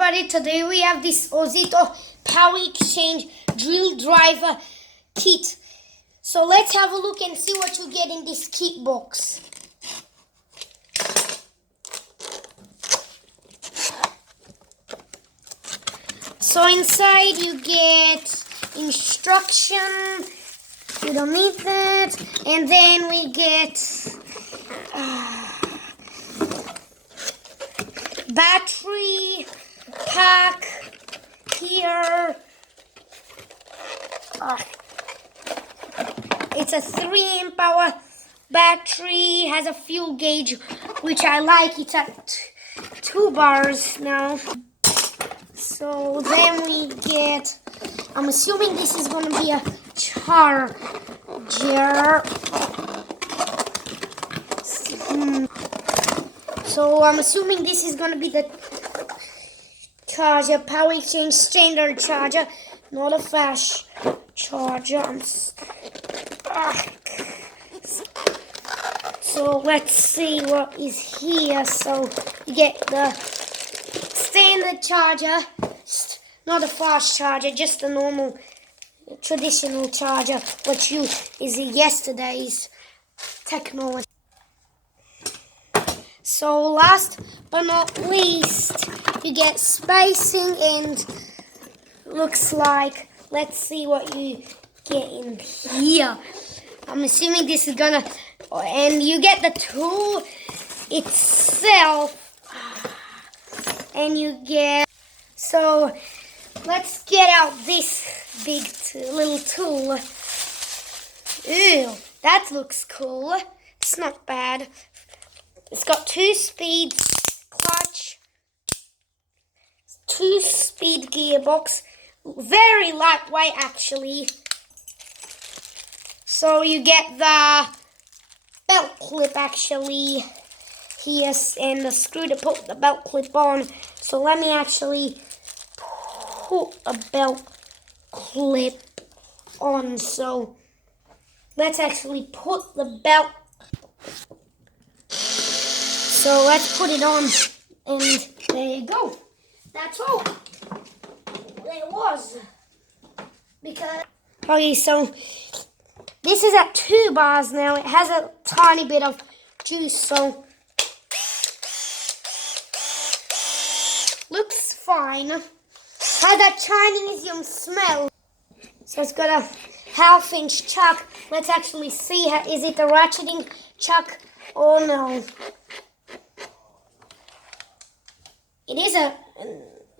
everybody, today we have this Ozito Power Exchange drill driver kit. So let's have a look and see what you get in this kit box. So inside you get instruction, you don't need that, and then we get battery pack here. It's a 3 amp-hour battery, has a fuel gauge, which I like. It's at 2 bars now. So then we get, I'm assuming this is going to be a charger. So I'm assuming this is going to be the charger, Power Exchange standard charger, not a flash charger. So let's see what is here. So you get the standard charger, not a flash charger, just a normal traditional charger, which is yesterday's technology. So last but not least, you get spacing, and looks like, let's see what you get in here. I'm assuming this is gonna, and you get the tool itself, and you get, so let's get out this big little tool. Ew, that looks cool. It's not bad. It's got 2 speeds clutch, 2-speed gearbox, very lightweight actually. So you get the belt clip actually here, and the screw to put the belt clip on. So let me actually put a belt clip on. So let's actually put the belt. So let's put it on, and there you go. That's all. There it was. Because, okay, so this is at 2 bars now. It has a tiny bit of juice, so looks fine. Has that Chinese yum smell. So it's got a 1/2 inch chuck. Let's actually see, is it a ratcheting chuck or no? It is a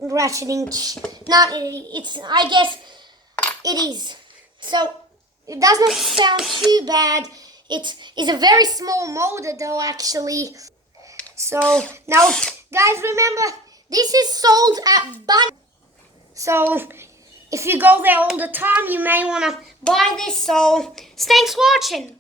ratcheting, I guess it is. So it does not sound too bad. It's a very small motor though actually. So now guys, remember, this is sold at bunnings. So if you go there all the time, you may want to buy this. So thanks for watching.